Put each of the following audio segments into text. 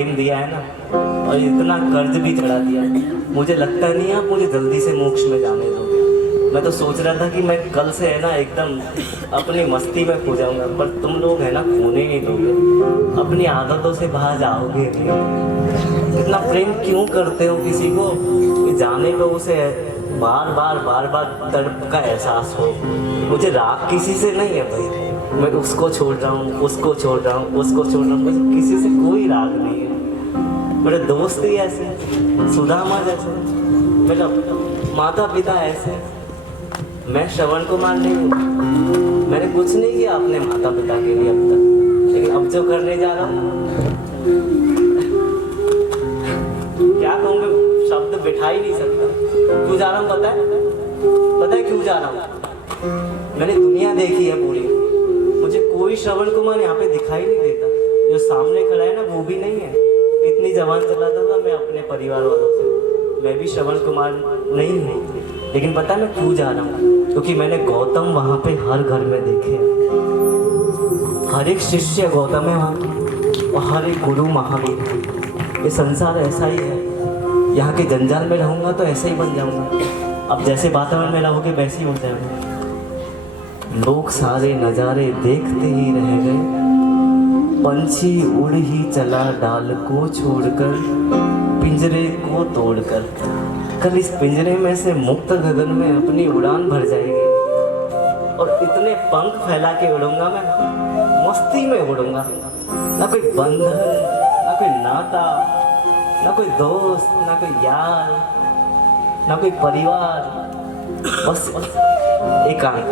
दिया है ना, और इतना कर्ज भी चढ़ा दिया। मुझे लगता नहीं आप मुझे जल्दी से मोक्ष में जाने दोगे। मैं तो सोच रहा था कि मैं कल से है ना एकदम अपनी मस्ती में खो जाऊंगा, पर तुम लोग है ना खोने नहीं दोगे, अपनी आदतों से बाहर जाओगे नहीं। इतना प्रेम क्यों करते हो किसी को कि जाने को उसे बार बार तड़प का एहसास हो। मुझे राग किसी से नहीं है भाई, मैं उसको छोड़ रहा हूँ, उसको छोड़ रहा हूँ, उसको छोड़ रहा हूँ, मुझे किसी से कोई राग नहीं है। मेरे दोस्त ही ऐसे, सुदामा जैसे, मेरा माता पिता ऐसे। मैं श्रवण कुमार नहीं हूँ, मैंने कुछ नहीं किया अपने माता पिता के लिए अब तक, लेकिन अब जो करने जा रहा हूँ क्या कहूँगा, शब्द बिठा ही नहीं सकता। क्यों जा रहा हूँ पता है क्यों जा रहा हूँ? मैंने दुनिया देखी है पूरी, मुझे कोई श्रवण कुमार यहाँ पे दिखाई नहीं देता। जो सामने खड़ा है ना वो भी नहीं है। इतनी जबान चलाता था मैं अपने परिवार वालों से, मैं भी श्रवण कुमार नहीं हूँ। लेकिन पता है मैं क्यों जा रहा हूँ? क्योंकि मैंने गौतम वहाँ पे हर घर में देखे हैं। हर एक शिष्य गौतम है वहाँ की, और हर एक गुरु महावीर है। ये संसार ऐसा ही है, यहाँ के जंजाल में रहूँगा तो ऐसा ही बन जाऊँगा। अब जैसे वातावरण में रहोगे वैसे ही हो जाएगा। लोग सारे नज़ारे देखते ही रह गए, पंछी उड़ ही चला डाल को छोड़कर, पिंजरे को तोड़कर। कल इस पिंजरे में से मुक्त गगन में अपनी उड़ान भर जाएगी, और इतने पंख फैला के उड़ूंगा मैं, मस्ती में उड़ूंगा। ना कोई बंधन, ना कोई नाता, ना कोई दोस्त, ना कोई यार, ना कोई परिवार, बस एकांत।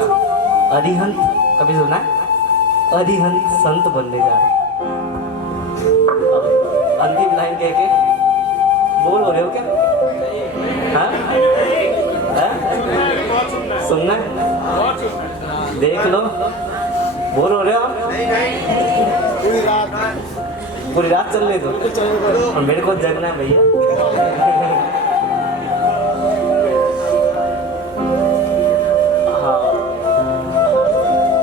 अरिहंत कभी सुना है? अरिहंत संत बनने जा रहे। अंतिम लाइन कह के बोल हो रहे हो क्या? हाँ? सुनना है? देख लो, बोल हो रहे हो आप? पूरी रात चलने दो, और मेरे को जगना है भैया।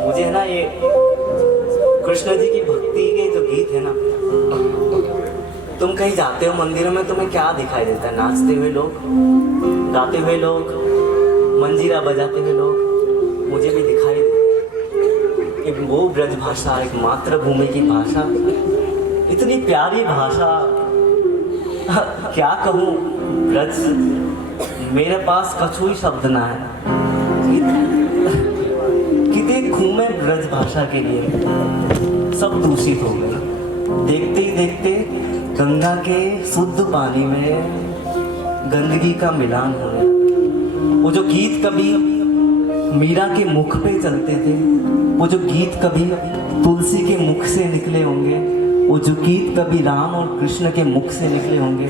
मुझे है ना ये कृष्ण जी की भक्ति के जो गीत है ना, तुम कहीं जाते हो मंदिरों में तुम्हें क्या दिखाई देता है? नाचते हुए लोग, गाते हुए लोग, मंजीरा बजाते हुए लोग। मुझे भी दिखाई देता है वो ब्रज भाषा, एक मातृभूमि की भाषा, इतनी प्यारी भाषा। क्या कहूँ ब्रज, मेरे पास कछु ही शब्द ना है। कितने घूमे ब्रज भाषा के लिए, सब दूषित हो गए। देखते ही देखते गंगा के शुद्ध पानी में गंदगी का मिलान हो गया। वो जो गीत कभी मीरा के मुख पे चलते थे, वो जो गीत कभी तुलसी के मुख से निकले होंगे, वो जो गीत कभी राम और कृष्ण के मुख से निकले होंगे,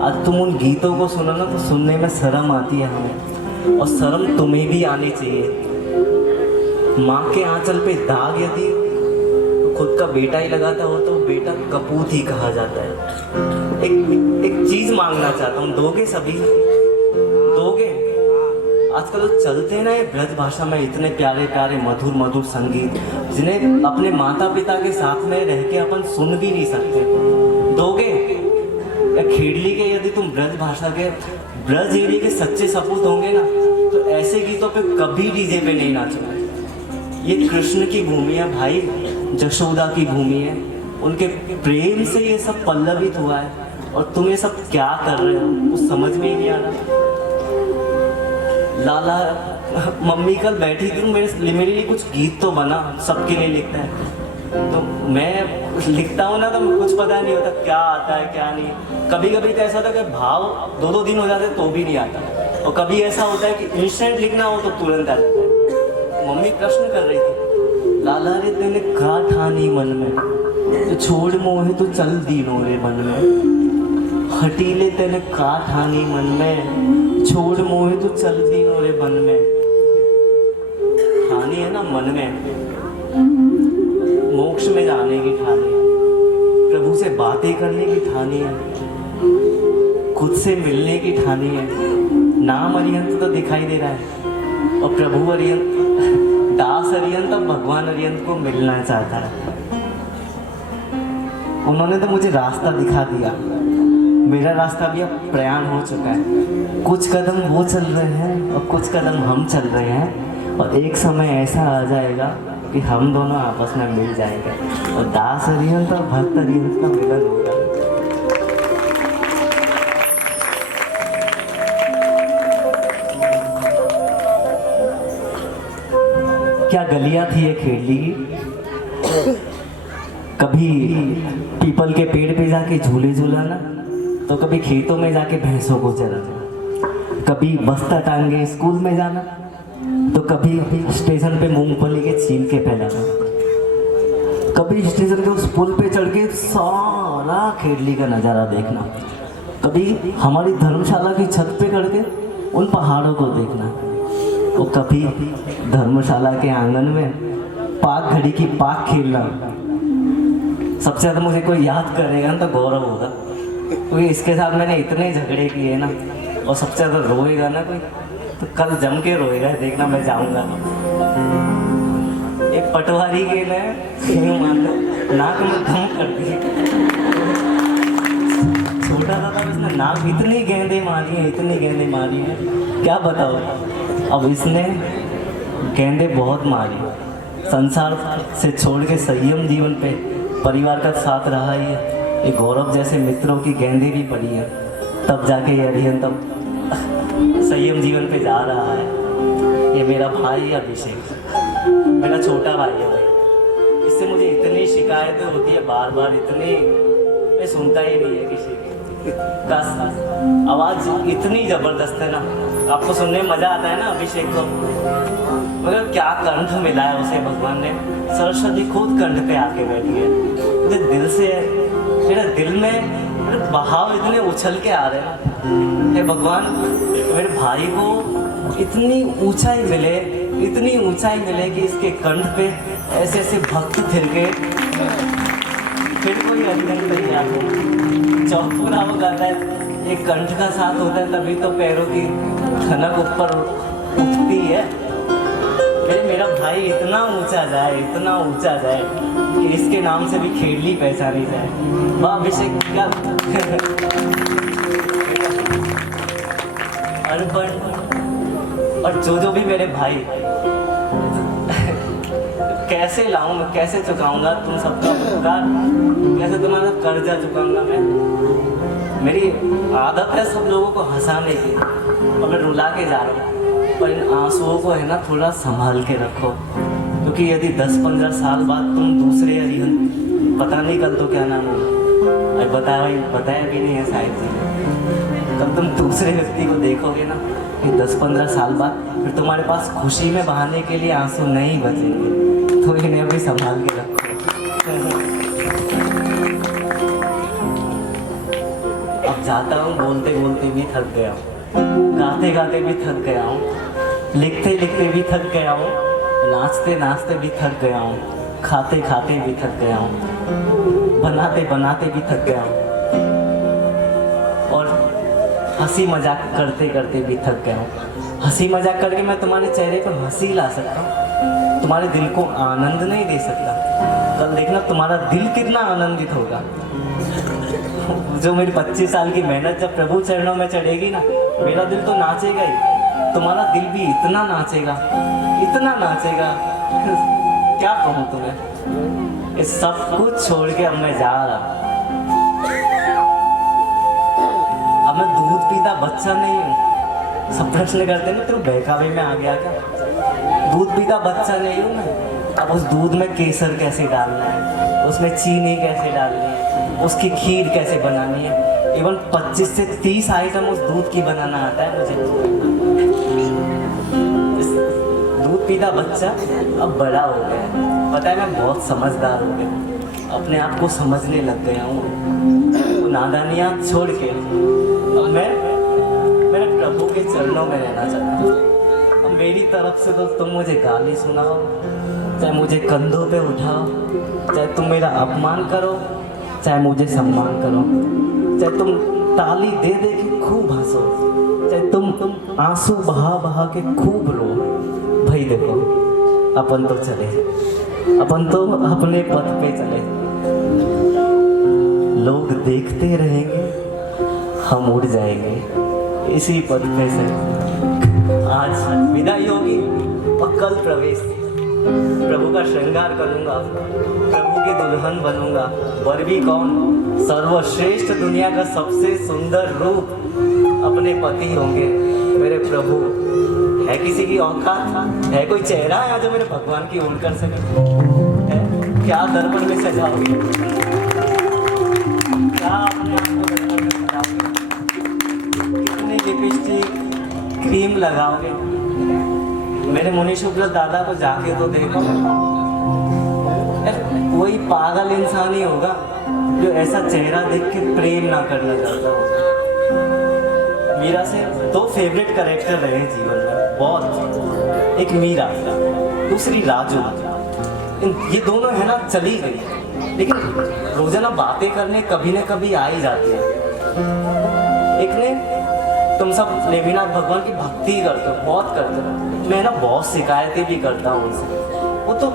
आज तुम उन गीतों को सुनो ना तो सुनने में शर्म आती है हमें, और शर्म तुम्हें भी आनी चाहिए। माँ के आंचल पे दाग यदि खुद का बेटा ही लगाता हो तो बेटा कपूत ही कहा जाता है। एक चीज मांगना चाहता हूँ, दोगे? सभी दोगे? आजकल तो चलते हैं ना ये ब्रज भाषा में इतने प्यारे प्यारे मधुर मधुर संगीत, जिन्हें अपने माता पिता के साथ में रह के अपन सुन भी नहीं सकते। दोगे? खेड़ली के यदि तुम ब्रज भाषा के, ब्रज एरिया के सच्चे सपूत होंगे ना, तो ऐसे गीतों पे कभी डीजे पे नहीं नाचोगे। ये कृष्ण की भूमि है भाई, जशोदा की भूमि है, उनके प्रेम से ये सब पल्लवित हुआ है, और तुम ये सब क्या कर रहे हो कुछ समझ में ही नहीं आ रहा। लाला मम्मी कल बैठी थी, मेरे लिए कुछ गीत तो बना, सबके लिए लिखता है, तो मैं लिखता हूँ ना तो कुछ पता नहीं होता क्या आता है क्या नहीं। कभी कभी तो ऐसा होता है कि भाव 2-2 दिन हो जाते तो भी नहीं आता, और कभी ऐसा होता है कि इंस्टेंट लिखना हो तो तुरंत आ जाता है। मम्मी प्रश्न कर रही थी, लाला रे तेने का ठानी मन में, तो छोड़ मोहे तो चल दीनो रे मन में। हटीले तेने का ठानी मन में, छोड़ मोहे तो चल दीनो रे मन में। ठानी है ना मन में, मोक्ष में जाने की ठानी है, प्रभु से बातें करने की ठानी है, खुद से मिलने की ठानी है। नाम अरिहंत तो दिखाई दे रहा है, और प्रभु अरिहंत, दास अरिहंत, अब भगवान अरिहंत को मिलना चाहता है। उन्होंने तो मुझे रास्ता दिखा दिया। मेरा रास्ता भी अब प्रयाण हो चुका है। कुछ कदम वो चल रहे हैं और कुछ कदम हम चल रहे हैं, और एक समय ऐसा आ जाएगा कि हम दोनों आपस में मिल जाएंगे और दास हरिहंत और भक्त हरिहंत का मिलन होगा। क्या गलियां थी ये खेड़ली की। कभी पीपल के पेड़ पे जाके झूले झूलाना, तो कभी खेतों में जाके भैंसों को चराना, कभी बस्ता टांगे स्कूल में जाना, तो कभी स्टेशन पे मूंगफली के छील के फैलाना, कभी स्टेशन के उस पुल पे चढ़ के सारा खेड़ली का नज़ारा देखना, कभी हमारी धर्मशाला की छत पे चढ़ के उन पहाड़ों को देखना, और कभी धर्मशाला के आंगन में पाक घड़ी की पाक खेलना। सबसे ज़्यादा मुझे कोई याद करेगा ना तो गौरव होगा, क्योंकि इसके साथ मैंने इतने झगड़े किए ना। और सबसे ज़्यादा रोएगा ना कोई तो कल जम के रोएगा, देखना मैं जाऊंगा। एक पटवारी के ने नाक में दम कर दी। छोटा सा था, उसने नाक इतनी गेंदे मारी है, इतनी गेंदे मारी है, क्या बताओ। अब इसने गेंदे बहुत मारी। संसार से छोड़ के संयम जीवन पे परिवार का साथ रहा ही है। ये गौरव जैसे मित्रों की गेंदे भी पड़ी है, तब जाके ये अरिहंत तब संयम जीवन पे जा रहा है। ये मेरा भाई अभिषेक, मेरा छोटा भाई है भाई। इससे मुझे इतनी शिकायतें होती है बार बार, इतनी मैं सुनता ही नहीं है किसी की। आवाज़ इतनी ज़बरदस्त है ना, आपको सुनने में मज़ा आता है ना अभिषेक को। मगर क्या कंठ मिला है उसे भगवान ने। सरस्वती खुद कंठ पे आके बैठी है। मुझे दिल से, मेरे दिल में मेरे बहाव इतने उछल के आ रहे हैं। हे भगवान, मेरे भाई को इतनी ऊंचाई मिले, इतनी ऊंचाई मिले कि इसके कंठ पे ऐसे ऐसे भक्त थिरके, फिर कोई अरिहंत तैयार हो। चौपुरा वो गाता है, एक कंठ का साथ होता है तभी तो पैरों की धनक ऊपर उठती है। मेरा भाई इतना ऊंचा जाए, इतना ऊंचा जाए कि इसके नाम से भी खेड़ली पहचानी जाए। वाह अभिषेक, क्या और जो भी मेरे भाई, कैसे लाऊं मैं, कैसे चुकाऊंगा तुम सबका उपकार, कैसे तुम्हारा कर्जा चुकाऊंगा मैं। मेरी आदत है सब लोगों को हंसाने की, और मैं रुला के जा रहा हूँ। पर इन आंसुओं को है ना थोड़ा संभाल के रखो, क्योंकि यदि 10-15 साल बाद तुम दूसरे अरिहंत, पता नहीं कल तो क्या नाम होगा, बताया भी नहीं है शायद से। कल तुम दूसरे व्यक्ति को देखोगे ना कि 10-15 साल बाद फिर तुम्हारे पास खुशी में बहाने के लिए आंसू नहीं बचेंगे, तो इन्हें भी संभाल के रखो। अब जाता हूँ, बोलते बोलते भी थक गया हूँ, गाते गाते भी थक गया हूँ, लिखते लिखते भी थक गया हूँ, नाचते नाचते भी थक गया हूँ, खाते खाते भी थक गया हूँ, बनाते बनाते भी थक गया हूँ, और हंसी मजाक करते करते भी थक गया हूँ। हंसी मजाक करके मैं तुम्हारे चेहरे पर हंसी ला सकता हूँ, तुम्हारे दिल को आनंद नहीं दे सकता। कल देखना तुम्हारा दिल कितना आनंदित होगा। जो मेरी 25 साल की मेहनत जब प्रभु चरणों में चढ़ेगी ना, मेरा दिल तो नाचेगा ही, तुम्हारा दिल भी इतना नाचेगा, इतना नाचेगा, क्या कहूँ तुम्हें। इस सब कुछ छोड़ के अब मैं जा रहा। अब मैं दूध पीता बच्चा नहीं हूँ। सब प्रश्न करते ना तू बहकावे में आ गया क्या। दूध पीता बच्चा नहीं हूँ मैं। अब उस दूध में केसर कैसे डालना है, उसमें चीनी कैसे डालनी है, उसकी खीर कैसे बनानी है, इवन 25 से 30 आइटम उस दूध की बनाना आता है मुझे। दूध पीता बच्चा अब बड़ा हो गया, पता है मैं बहुत समझदार हो गया, अपने आप को समझने लग गया हूँ। नादानियाँ छोड़ के अब मैं मेरे प्रभु के चरणों में रहना चाहता हूँ। अब मेरी तरफ से तो तुम मुझे गाली सुनाओ, चाहे मुझे कंधों पे उठाओ, चाहे तुम मेरा अपमान करो, चाहे मुझे सम्मान करो, चाहे तुम ताली दे दे के खूब हंसो, चाहे तुम आंसू बहा बहा के खूब रो। भाई देखो, अपन तो चले, अपन तो अपने पथ पे चले। लोग देखते रहेंगे, हम उड़ जाएंगे इसी पद पे से। आज विदाई होगी और कल प्रवेश। प्रभु का श्रृंगार करूंगा, प्रभु की दुल्हन बनूंगा। वर भी कौन? सर्वश्रेष्ठ दुनिया का सबसे सुंदर रूप अपने पति होंगे मेरे प्रभु। है किसी की औकात? है कोई चेहरा है जो मेरे भगवान की ओर कर सके? है? क्या दर्पण में सजाओगे? क्या अपने आप को दर्पण में सजाओगे? कितने लिपस्टिक क्रीम लगाओगे? मेरे मुनि शुक्ल दादा को जाके तो देखो, कोई पागल इंसान ही होगा जो ऐसा चेहरा देख के प्रेम ना करना चाहता हो। मीरा से दो फेवरेट कैरेक्टर रहे जीवन में बहुत, एक मीरा, दूसरी राजू। ये दोनों है ना चली गई, लेकिन रोजाना बातें करने कभी न कभी आ ही जाती है। एक ने तुम सब नेमिनाथ भगवान की भक्ति करते हो, बहुत करते हो। मैं ना बहुत शिकायतें भी करता हूँ उनसे। वो तो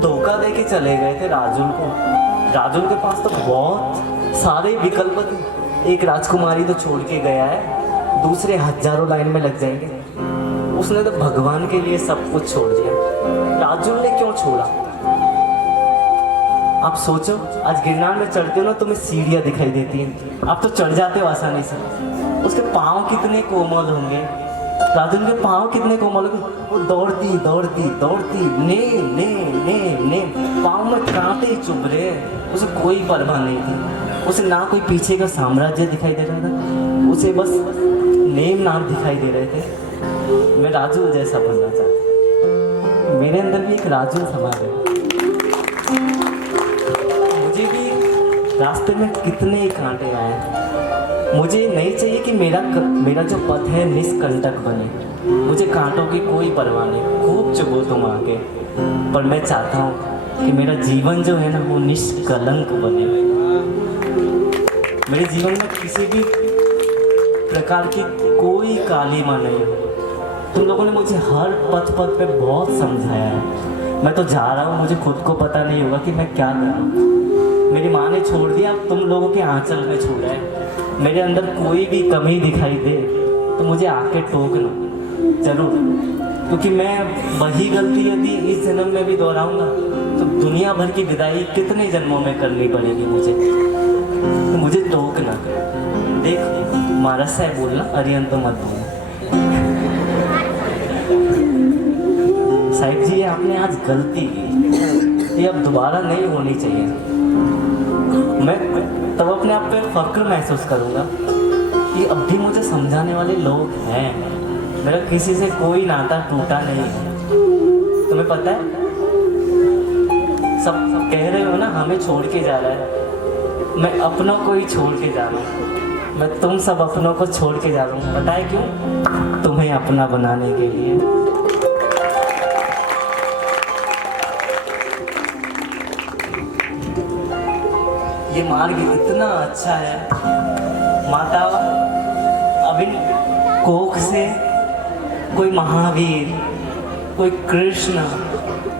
धोखा दे के चले गए थे राजुल को। राजुल के पास तो बहुत सारे विकल्प थे। एक राजकुमारी तो छोड़ के गया है, दूसरे हजारों लाइन में लग जाएंगे। उसने तो भगवान के लिए सब कुछ छोड़ दिया। राजुल ने क्यों छोड़ा? आप सोचो, आज गिरनार में चढ़ते हो ना, तुम्हें सीढ़ियाँ दिखाई देती हैं, आप तो चढ़ जाते हो आसानी से। उसके पाँव कितने कोमल होंगे, राजुल के पाँव कितने कोमल होंगे। वो दौड़ती दौड़ती दौड़ती ने ने ने ने पाँव में कांटे चुभ रहे, उसे कोई परवाह नहीं थी। उसे ना कोई पीछे का साम्राज्य दिखाई दे रहा था, उसे बस नेम नाम दिखाई दे रहे थे। मैं राजुल जैसा बनना चाहता, मेरे अंदर भी एक राजुल समा है। मुझे भी रास्ते में कितने कांटे आए। मुझे नहीं चाहिए कि मेरा जो पथ है निष्कंटक बने। मुझे कांटों की कोई परवाह नहीं, खूब चुभो तुम आके, पर मैं चाहता हूँ कि मेरा जीवन जो है ना वो निष्कलंक बने। मेरे जीवन में किसी भी प्रकार की कोई कालीमा नहीं हो। तुम लोगों ने मुझे हर पथ पे बहुत समझाया है। मैं तो जा रहा हूँ, मुझे खुद को पता नहीं होगा कि मैं क्या कर रहा हूँ। मेरी माँ ने छोड़ दिया, अब तुम लोगों के आंचल में छोड़ा है। मेरे अंदर कोई भी कमी दिखाई दे तो मुझे आके टोकना जरूर, क्योंकि मैं वही गलती यदि इस जन्म में भी दोहराऊंगा तो दुनिया भर की विदाई कितने जन्मों में करनी पड़ेगी मुझे। तो मुझे टोकना। देख मारस है बोलना, अरियन तो मत बोलना। साहिब जी, ये आपने आज गलती की, ये अब दोबारा नहीं होनी चाहिए। मैं तब अपने आप पे फक्र महसूस करूँगा कि अब भी मुझे समझाने वाले लोग हैं। मेरा किसी से कोई नाता टूटा नहीं है। तुम्हें पता है, सब कह रहे हो ना हमें छोड़ के जा रहा है, मैं अपनों को ही छोड़ के जा रहा हूँ। मैं तुम सब अपनों को छोड़ के जा रहा हूँ। पता है क्यों? तुम्हें अपना बनाने के लिए। ये मार्ग इतना अच्छा है। माता अब इन कोख से कोई महावीर, कोई कृष्ण,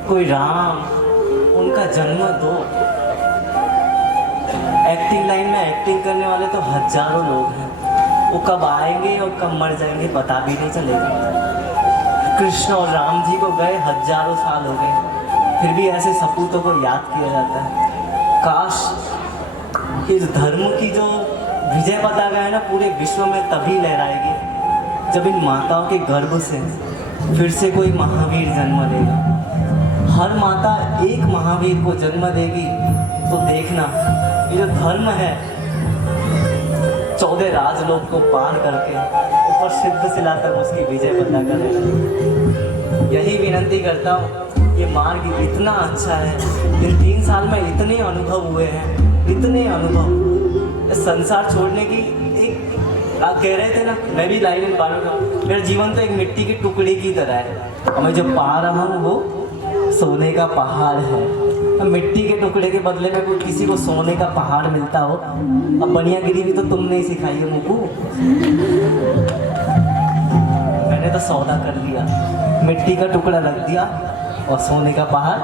कोई राम, उनका जन्म दो। एक्टिंग लाइन में एक्टिंग करने वाले तो हजारों लोग हैं। वो कब आएंगे और कब मर जाएंगे पता भी नहीं चलेगा। कृष्ण और राम जी को गए हजारों साल हो गए, फिर भी ऐसे सपूतों को याद किया जाता है। काश इस धर्म की जो विजय पताका है ना पूरे विश्व में तभी लहराएगी जब इन माताओं के गर्भ से फिर से कोई महावीर जन्म लेगा। हर माता एक महावीर को जन्म देगी तो देखना ये जो धर्म है 14 राजलोक को पार करके ऊपर सिद्ध शिला तक उसकी विजय पताका लेगा। यही विनती करता हूँ। ये मार्ग इतना अच्छा है, इन 3 साल में इतने अनुभव हुए हैं, इतने अनुभव। संसार छोड़ने की एक आप कह रहे थे ना, मैं भी लाइन में बालू हूँ। मेरा जीवन तो एक मिट्टी की टुकड़ी की तरह है और मैं जो पा रहा हूँ वो सोने का पहाड़ है। मिट्टी के टुकड़े के बदले में कोई किसी को सोने का पहाड़ मिलता हो। अब बनियागिरी भी तो तुमने ही सिखाई है मुझको। मैंने तो सौदा कर लिया, मिट्टी का टुकड़ा रख दिया और सोने का पहाड़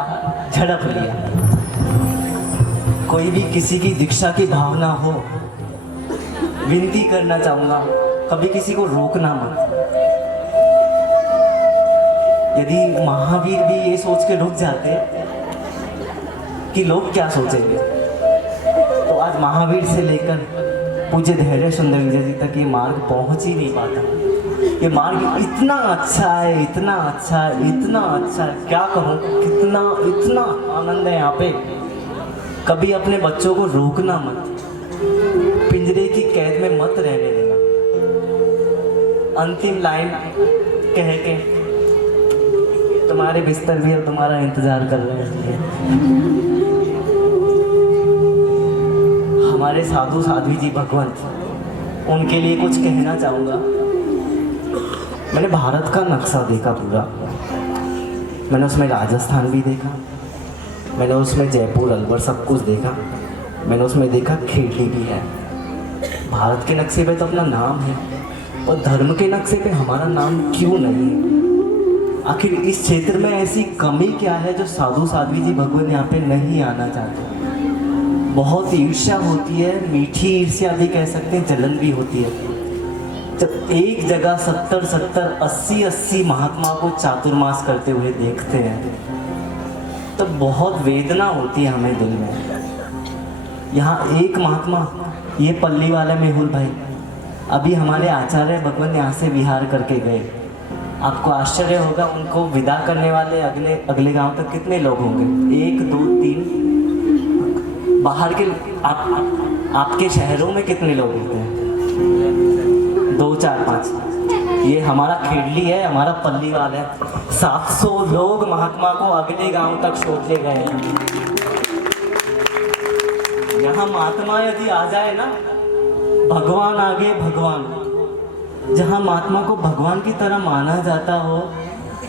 झड़प लिया। कोई भी किसी की दीक्षा की भावना हो, विनती करना चाहूंगा, कभी किसी को रोकना मत। यदि महावीर भी ये सोच के रुक जाते कि लोग क्या सोचेंगे, तो आज महावीर से लेकर पूज्य धैर्य सुंदर विजय जी तक ये मार्ग पहुंच ही नहीं पाता। ये मार्ग इतना अच्छा है, इतना अच्छा है, इतना अच्छा है, क्या कहूँ, कितना इतना आनंद है यहाँ पे। कभी अपने बच्चों को रोकना मत, पिंजरे की कैद में मत रहने देना। अंतिम लाइन कह के तुम्हारे बिस्तर भी अब तुम्हारा इंतजार कर रहे हैं। हमारे साधु साध्वी जी भगवंत, उनके लिए कुछ कहना चाहूँगा। मैंने भारत का नक्शा देखा पूरा, मैंने उसमें राजस्थान भी देखा, मैंने उसमें जयपुर अलवर सब कुछ देखा, मैंने उसमें देखा खेड़ी भी है। भारत के नक्शे पे तो अपना नाम है, और धर्म के नक्शे पे हमारा नाम क्यों नहीं है? आखिर इस क्षेत्र में ऐसी कमी क्या है जो साधु साध्वी जी भगवान यहाँ पे नहीं आना चाहते? बहुत ईर्ष्या होती है, मीठी ईर्ष्या भी कह सकते हैं, जलन भी होती है। जब एक जगह 70-70, 80-80 महात्माओं को चातुर्मास करते हुए देखते हैं तो बहुत वेदना होती है हमें दिल में। यहाँ एक महात्मा, ये पल्ली वाला मेहुल भाई, अभी हमारे आचार्य भगवान यहाँ से विहार करके गए। आपको आश्चर्य होगा, उनको विदा करने वाले अगले गांव तक कितने लोग होंगे? 1 2 3 बाहर के आपके शहरों में कितने लोग होते हैं? 2 4 5। ये हमारा खेड़ली है, हमारा पल्ली वाला है। 700 लोग महात्मा को अगले गांव तक छोड़ के गए हैं। यहाँ महात्मा यदि आ जाए ना, भगवान आगे भगवान, जहाँ महात्मा को भगवान की तरह माना जाता हो,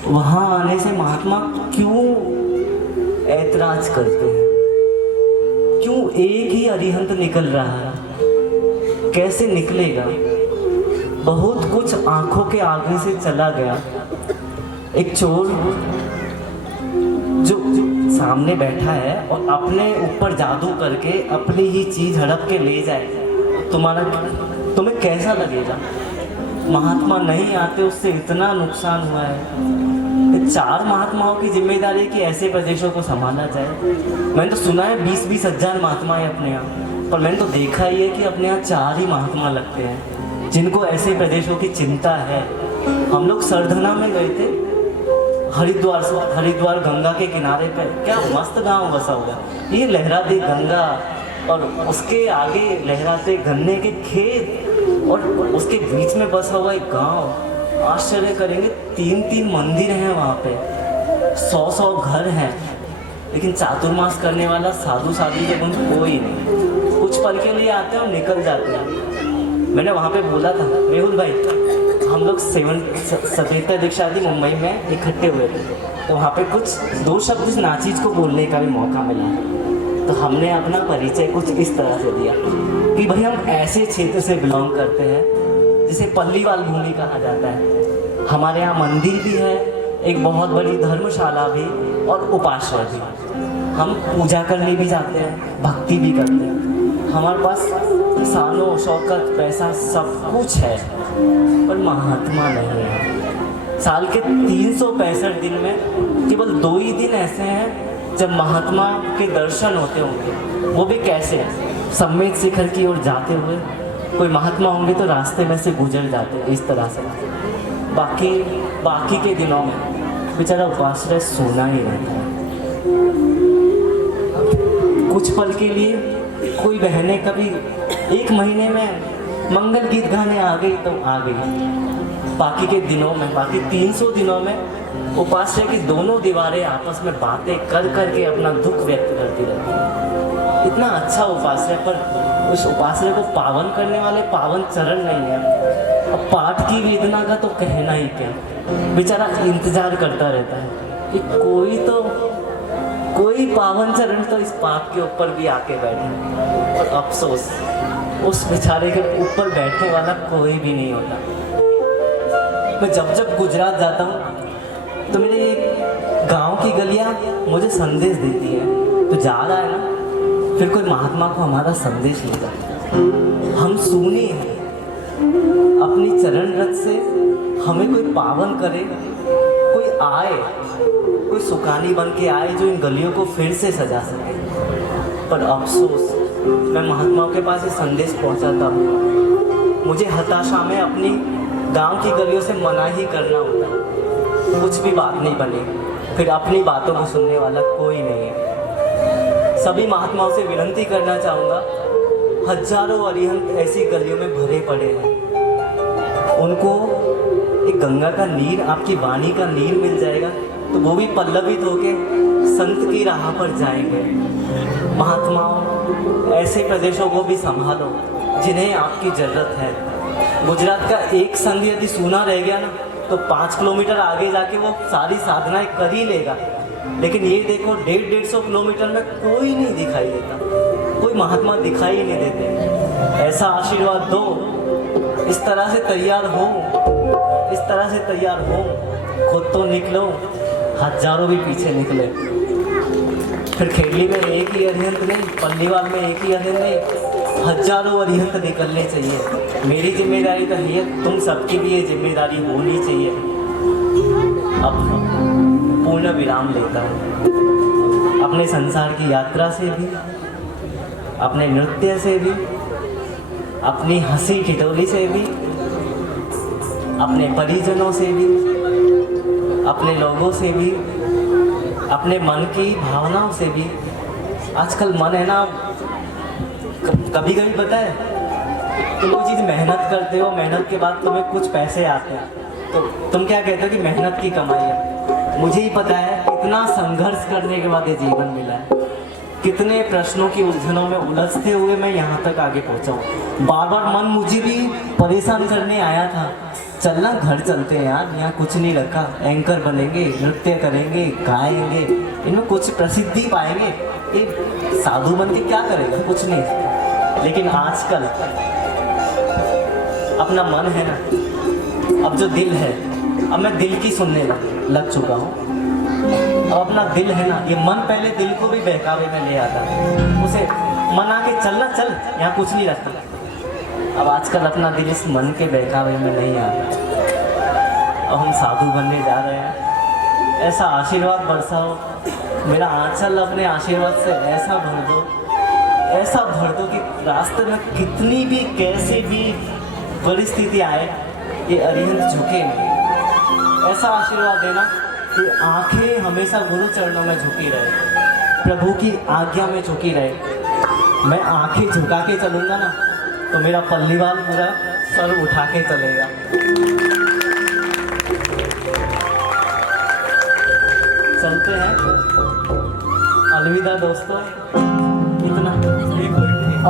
वहाँ आने से महात्मा क्यों ऐतराज करते हैं? क्यों एक ही अरिहंत निकल रहा है? कैसे निकलेगा? बहुत कुछ आंखों के आगे से चला गया। एक चोर जो सामने बैठा है और अपने ऊपर जादू करके अपनी ही चीज हड़प के ले जाए, तुम्हें कैसा लगेगा? महात्मा नहीं आते, उससे इतना नुकसान हुआ है। 4 महात्माओं की जिम्मेदारी कि ऐसे प्रदेशों को संभाला जाए। मैंने तो सुना है 20-20 हजार महात्मा है अपने यहाँ, पर मैंने तो देखा ही है कि अपने यहाँ 4 ही महात्मा लगते हैं जिनको ऐसे प्रदेशों की चिंता है। हम लोग सरधना में गए थे, हरिद्वार गंगा के किनारे पे, क्या मस्त गांव बसा हुआ। ये लहराती गंगा और उसके आगे लहराते गन्ने के खेत और उसके बीच में बसा हुआ एक गांव। आश्चर्य करेंगे, 3-3 मंदिर हैं वहाँ पे, 100-100 घर हैं, लेकिन चातुर्मास करने वाला साधु साध्वी के कोई नहीं। कुछ पल के लिए आते हैं और निकल जाते हैं। मैंने वहाँ पे बोला था, मेहुल भाई, हम लोग सभ्यता दीक्षा थी मुंबई में, इकट्ठे हुए थे, तो वहाँ पे कुछ 2 शब्द इस नाचीज को बोलने का भी मौका मिला। तो हमने अपना परिचय कुछ इस तरह से दिया कि भाई हम ऐसे क्षेत्र से बिलोंग करते हैं जिसे पल्लीवाल भूमि कहा जाता है। हमारे यहाँ मंदिर भी है, एक बहुत बड़ी धर्मशाला भी और उपाश्रय भी। हम पूजा करने भी जाते हैं, भक्ति भी करते हैं। हमारे पास सानो शौकत पैसा सब कुछ है, पर महात्मा नहीं है। साल के 365 दिन में केवल 2 ही दिन ऐसे हैं जब महात्मा के दर्शन होते होंगे। वो भी कैसे? सम्मेद शिखर की ओर जाते हुए कोई महात्मा होंगे तो रास्ते में से गुजर जाते इस तरह से। बाकी के दिनों में बेचारा उपाश्रय सोना ही रहता है। कुछ पल के लिए कोई बहनें कभी 1 महीने में मंगल गीत गाने आ गई तो आ गई। बाकी के दिनों में, बाकी 300 दिनों में उपाश्रय की दोनों दीवारें आपस में बातें कर करके अपना दुख व्यक्त करती रहती है। इतना अच्छा उपाश्रय, पर उस उपाश्रय को पावन करने वाले पावन चरण नहीं है। अब पाठ की वेदना का तो कहना ही क्या, बेचारा इंतजार करता रहता है कि कोई पावन चरण तो इस पाप के ऊपर भी आके बैठे। और अफसोस, उस बेचारे के ऊपर बैठने वाला कोई भी नहीं होता। मैं जब गुजरात जाता हूँ तो मेरे गांव की गलियाँ मुझे संदेश देती है, तो जा रहा है ना, फिर कोई महात्मा को हमारा संदेश ले जाए। हम सुनी हैं, अपनी चरण रथ से हमें कोई पावन करे, कोई आए, कोई सुकानी बन के आए जो इन गलियों को फिर से सजा सके। पर अफसोस, मैं महात्माओं के पास ये संदेश पहुंचाता हूँ, मुझे हताशा में अपनी गांव की गलियों से मना ही करना होता है। कुछ भी बात नहीं बनी, फिर अपनी बातों को सुनने वाला कोई नहीं है। सभी महात्माओं से विनती करना चाहूँगा, हजारों अरिहंत ऐसी गलियों में भरे पड़े हैं, उनको एक गंगा का नीर, आपकी वाणी का नीर मिल जाएगा तो वो भी पल्लवित होके संत की राह पर जाएंगे। महात्माओं, ऐसे प्रदेशों को भी संभालो जिन्हें आपकी ज़रूरत है। गुजरात का एक संघ यदि सूना रह गया ना तो 5 किलोमीटर आगे जाके वो सारी साधनाएं कर ही लेगा। लेकिन ये देखो, 150 किलोमीटर में कोई नहीं दिखाई देता, कोई महात्मा दिखाई नहीं देते। ऐसा आशीर्वाद दो, इस तरह से तैयार हो, इस तरह से तैयार हो, खुद तो निकलो, हजारों भी पीछे निकले। फिर खेली में एक ही अरिहंत नहीं, पल्लीवाल में एक ही अरिहंत नहीं, हजारों अरिहंत निकलने चाहिए। मेरी जिम्मेदारी तो है, तुम सबकी भी ये जिम्मेदारी होनी चाहिए। अब पूर्ण विराम लेता हूँ। अपने संसार की यात्रा से भी, अपने नृत्य से भी, अपनी हंसी ठिठोली से भी, अपने परिजनों से भी, अपने लोगों से भी, अपने मन की भावनाओं से भी। आजकल मन है ना, कभी कभी पता है, तुम कोई चीज़ मेहनत करते हो, मेहनत के बाद तुम्हें कुछ पैसे आते हैं तो तुम क्या कहते हो कि मेहनत की कमाई है। मुझे ही पता है, इतना संघर्ष करने के बाद ये जीवन मिला है। कितने प्रश्नों की उलझनों में उलझते हुए मैं यहाँ तक आगे पहुँचा हूँ। बार बार मन मुझे भी परेशान करने आया था, चलना घर चलते हैं यार, यहाँ कुछ नहीं रखा, एंकर बनेंगे, नृत्य करेंगे, गाएंगे, इनमें कुछ प्रसिद्धि पाएंगे, एक साधु बन के क्या करेगा, कुछ नहीं। लेकिन आजकल अपना मन है ना, अब जो दिल है, अब मैं दिल की सुनने लग चुका हूँ। अब अपना दिल है ना, ये मन पहले दिल को भी बहकावे में ले आता, उसे मना के चलना, चल यहाँ कुछ नहीं रखता। अब आजकल अपना दिल इस मन के बहकावे में नहीं आता। अब हम साधु बनने जा रहे हैं। ऐसा आशीर्वाद बरसाओ, मेरा आंचल अपने आशीर्वाद से ऐसा भर दो, ऐसा भर दो कि रास्ते में कितनी भी कैसी भी परिस्थिति आए, ये अरिहंत झुके नहीं। ऐसा आशीर्वाद देना कि आंखें हमेशा गुरु चरणों में झुकी रहे, प्रभु की आज्ञा में झुकी रहे। मैं आंखें झुका के चलूँगा ना तो मेरा पल्लीवाल पूरा सर उठा के चलेगा। चलते हैं, अलविदा दोस्तों। इतना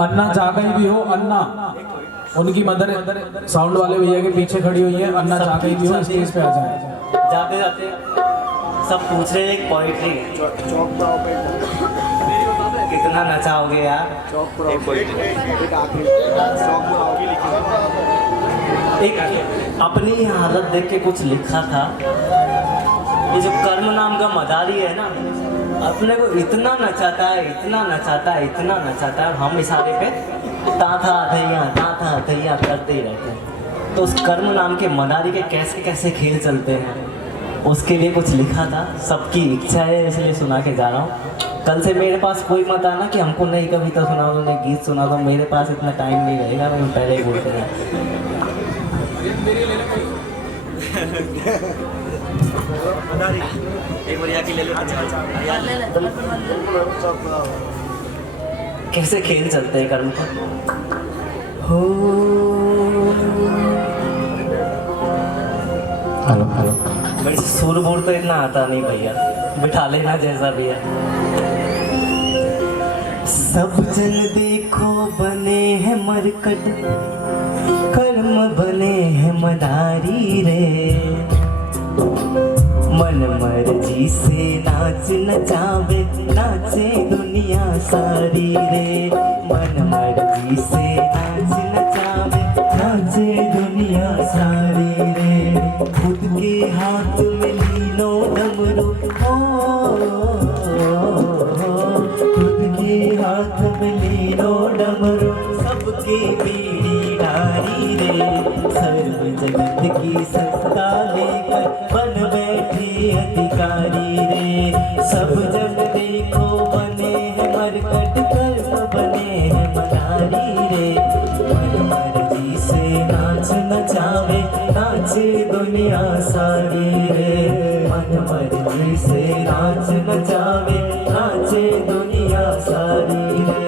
अन्ना चाह गई भी हो, अन्ना उनकी मदर साउंड वाले भैया के पीछे खड़ी हुई है, अन्ना चाह गई भी हो, स्टेज पे आ जाए। जाते जाते सब पूछ रहे एक पोइट्री, कितना नचाओगे यार, एक अपनी हालत देख के कुछ लिखा था। ये जो कर्म नाम का मदारी है ना, अपने को इतना नचाता है, इतना नचाता है, इतना नचाता है, हम इशारे पे ता था धैया करते ही रहते हैं। तो उस कर्म नाम के मदारी के कैसे कैसे खेल चलते हैं, उसके लिए कुछ लिखा था। सबकी इच्छा है इसलिए सुना के जा रहा हूँ। कल से मेरे पास कोई मत आना कि हमको नई कविता सुना दो, नई गीत सुना दो, मेरे पास इतना टाइम नहीं रहेगा, मैं पहले ही बोल रहा हूँ। कैसे खेल चलते हैं कर्म का। हो हेलो हेलो, मेरे से सुर बोल तो इतना आता नहीं भैया, बिठा लेना जैसा भी है। सब जन देखो बने हैं मरकट, कर्म बने हैं मदारी रे। मन मर्जी से नाच नचावे, नाचे दुनिया सारी रे। मन मर्जी से नाच नचावे, नाचे दुनिया सारी रे। खुद के हाथ में लीनो डमरू, खुद के हाथ में पिटारी रे, सर्व जगत की सत्ता लेकर बन बैठी अधिकारी रे। सब जन देखो बने हैं मरकट, कर्म बने हैं मदारी रे। मन मर्जी से नाच नचावे, नाचे दुनिया सारी रे। मन मर्जी से नाच नचावे, नाचे दुनिया सारी रे।